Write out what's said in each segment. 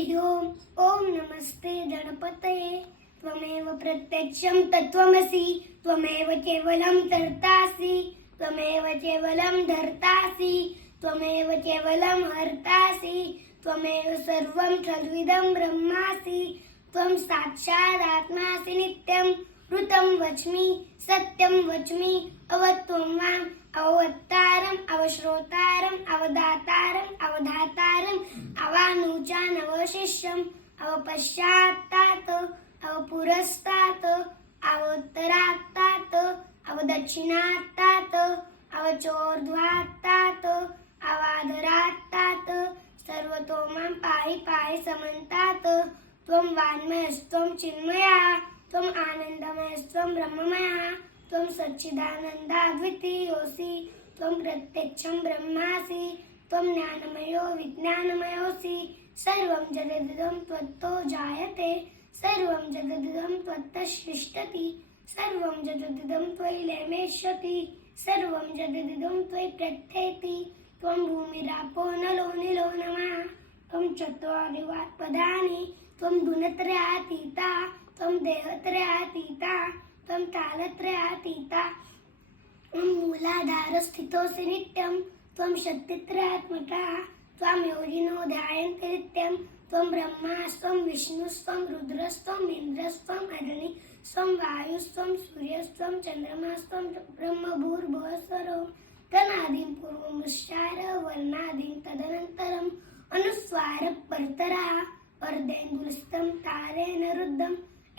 हरि ओम ओम नमस्ते गणपतये। त्वमेव प्रत्यक्षं तत्त्वमसि त्वमेव केवलं कर्तासि त्वमेव केवलं धर्तासि त्वमेव केवलं हर्तासि त्वमेव सर्वं खल्विदं ब्रह्मासि त्वं साक्षादात्मासि नित्यं ऋतं वच्मि सत्यं वच्मि अवत्वं माम् अववत्तारम् अवश्रोता अवशिष्यम अवपश्चात्तात अवपुरस्तात अवोत्तरात्तात अवदक्षिणात्तात अवचोर्ध्वात्तात अवादरात्तात् सर्वतो मां पाहि पाहि समन्तात् त्वं वाङ्मयस्त्वं चिन्मया त्वम् आनन्दमयस्त्वं ब्रह्ममया त्वं सच्चिदानन्दाद्वितीयोऽसि त्वं प्रत्यक्षं ब्रह्मासि त्वं ज्ञानमयो विज्ञानमयोऽसि सर्वं जगदिदं त्वत्तो जायते। सर्वं जगदिदं त्वत्तशिष्टति सर्वं जगदिदं त्वयि लेमेष्यति। सर्वं जगदिदं त्वयि प्रत्येति त्वं भूमिरापो नलो निलो नमः। त्वं चत्वारि पदानि त्वं गुणत्रयातीता। त्वं देहत्रयातीता। त्वं कालत्रयातीता त्वं मूलाधारस्थितोऽसि नित्यं त्वं शक्तित्रयात्मका त्वां योगिनो ध्यायन्ति नित्यं त्वं ब्रह्मास्त्वं विष्णुस्त्वं रुद्रस्त्वम् इन्द्रस्त्वम् अग्नि स्वं वायुस्त्वं सूर्यस्त्वं चन्द्रमास्त्वं ब्रह्मभूर्भुवस्वरो तनादिं पूर्वमुच्चार वर्णादिं तदनन्तरम् अनुस्वार परतरा वर्धेन्दुस्तं तारेण रुद्धम्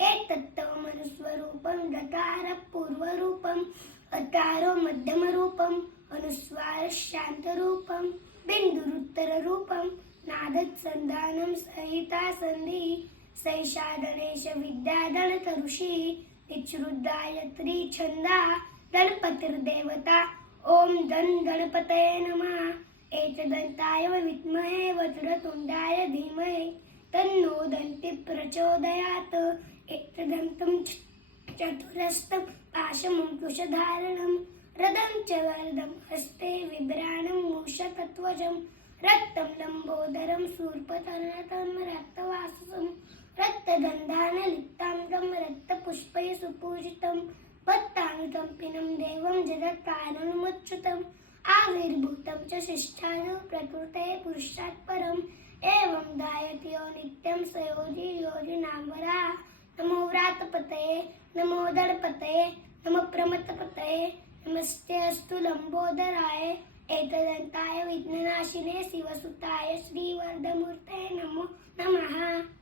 एतत्तवमनुस्वरूपं गकार पूर्वरूपम् अकारो मध्यमरूपम् अनुस्वार शान्तरूपं बिन्दुरुत्तररूपं नादत्सन्धानं सहिता सन्धि सैषा गणेश विद्याधनतरुषि निचृद्धायत्री छन्दा गणपतिर्देवता ॐ गण गणपतये नमः। एतदन्ताय विद्महे वज्रतुण्डाय धीमहि। तन्नो दन्ति प्रचोदयात् एतदन्तं चतुरस्तं पाशमङ्कुशधारणं रदं च वरदं हस्ते विभ्राणं मूषतत्वजं रक्तं लम्बोदरं सूर्पतनतं रक्तवाससं रक्तगन्धानलिप्ताङ्गं रक्तपुष्पैः सुपूजितं पत्तानुकम्पिनं देवं जगत्कारणमुच्युतम् आविर्भूतं च शिष्ठाय प्रकृते पुरुषात् परम् एवं गायति यो नित्यं स योगी नमो व्रातपतये नमो दडपतये नम प्रमतपतये नमस्ते अस्तु लंबोदराय एतदंताय विघ्ननाशिने शिवसुताय श्रीवर्धमूर्तये नमो नमः.